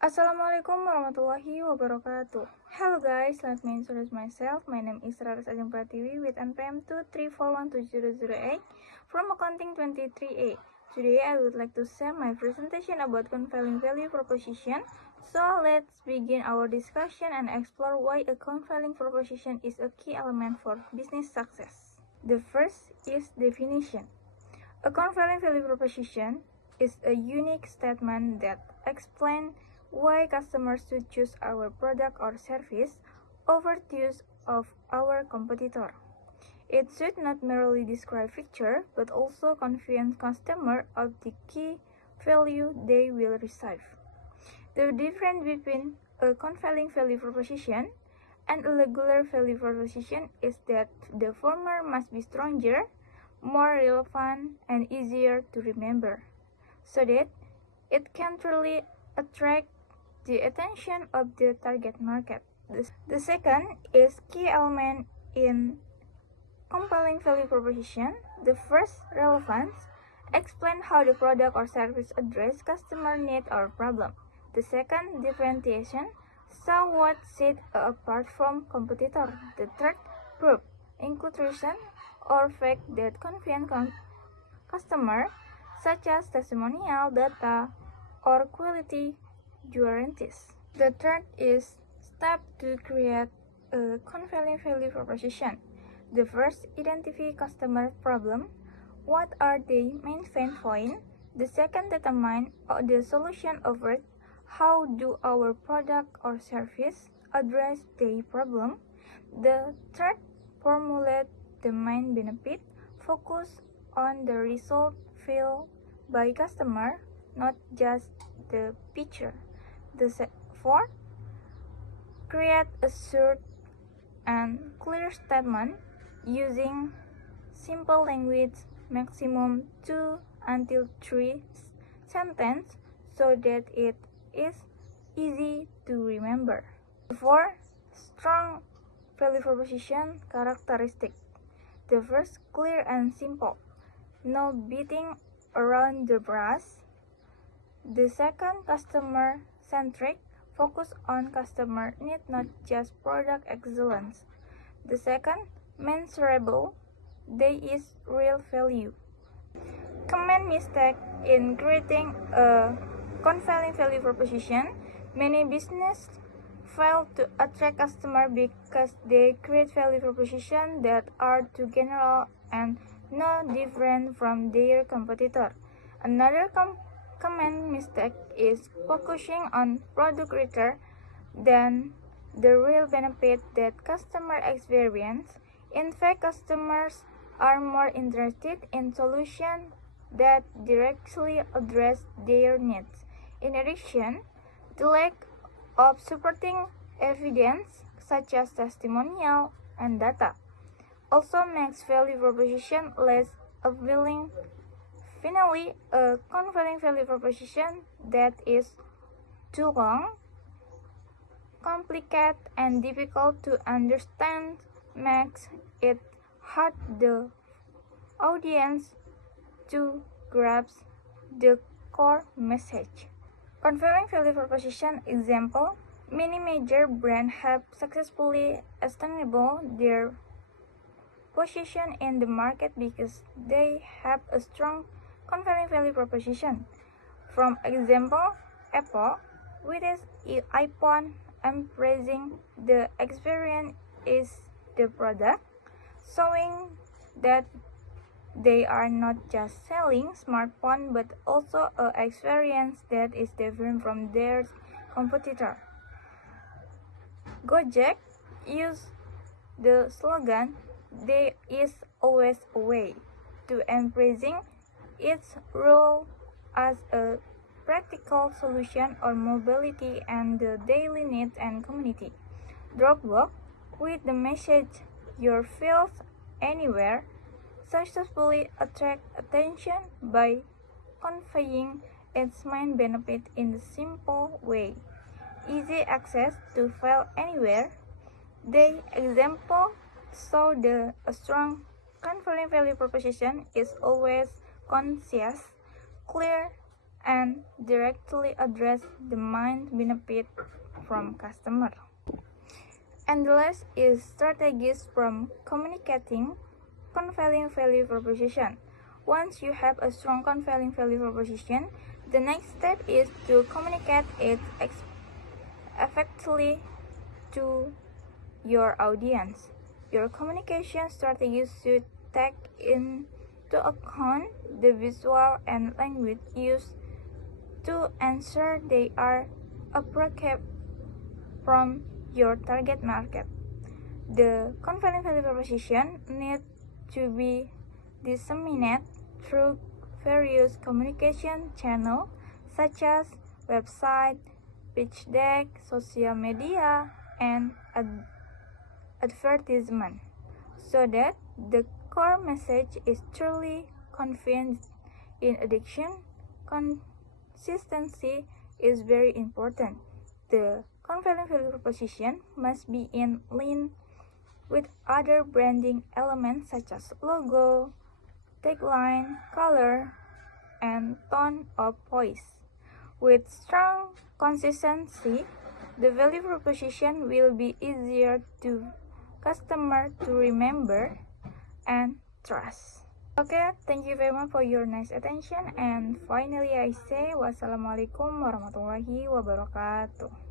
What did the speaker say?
Assalamualaikum warahmatullahi wabarakatuh. Hello guys, let me introduce myself. My name is Raris Ajeng Pratiwi with NPM 234120008 from Accounting 23A. Today I would like to share my presentation about compelling value proposition. So let's begin our discussion and explore why a compelling proposition is a key element for business success. The first is definition. A compelling value proposition is a unique statement that explains why customers should choose our product or service over those of our competitor. It should not merely describe feature, but also convince customer of the key value they will receive. The difference between a compelling value proposition and a regular value proposition is that the former must be stronger, more relevant, and easier to remember, so that it can truly attract the attention of the target market. The second is key element in compelling value proposition. The first, relevance, explain how the product or service address customer need or problem. The second, differentiation, show what set apart from competitor. The third, proof, include reason or fact that convince customer, such as testimonial, data, or quality guarantees. The third is step to create a compelling value proposition. The first, identify customer problem. What are the main pain points? The second, determine the solution offered. How do our product or service address the problem? The third, formulate the main benefit. Focus on the result felt by customer, not just the picture. The fourth, create a short and clear statement using simple language, maximum 2 until 3 sentences, so that it is easy to remember. 4. Strong value proposition characteristic. The first, clear and simple, no beating around the brush. The second, customer centric, focus on customer need, not just product excellence. The second, measurable, there is real value. Common mistake in creating a compelling value proposition. Many businesses fail to attract customers because they create value propositions that are too general and no different from their competitor. Another common mistake is focusing on product rather than the real benefit that customer experience. In fact, customers are more interested in solutions that directly address their needs. In addition, the lack of supporting evidence, such as testimonial and data, also makes value proposition less appealing. Finally, a compelling value proposition that is too long, complicated, and difficult to understand makes it hard the audience to grasp the core message. Compelling value proposition example: many major brands have successfully established their position in the market because they have a strong compelling value proposition. From example, Apple, with its iPhone, embracing the experience is the product, showing that they are not just selling smartphone but also an experience that is different from their competitor. Gojek used the slogan "There is always a way" to embracing its role as a practical solution on mobility and the daily needs and community. Dropbox, with the message "Your files anywhere," successfully attract attention by conveying its main benefit in a simple way: easy access to file anywhere. The example show the a strong compelling value proposition is always concise, clear, and directly address the main benefit from customer. And the last is strategies from communicating compelling value proposition. Once you have a strong compelling value proposition, the next step is to communicate it effectively to your audience. Your communication strategies should take into account the visual and language used to ensure they are appropriate from your target market. The compelling value proposition needs to be disseminated through various communication channels such as website, pitch deck, social media, and advertisement, so that the core message is truly conveyed. In addition, consistency is very important. The compelling value proposition must be in line with other branding elements such as logo, tagline, color, and tone of voice. With strong consistency, the value proposition will be easier to customer to remember and trust. Okay, thank you very much for your nice attention, and finally I say wassalamualaikum warahmatullahi wabarakatuh.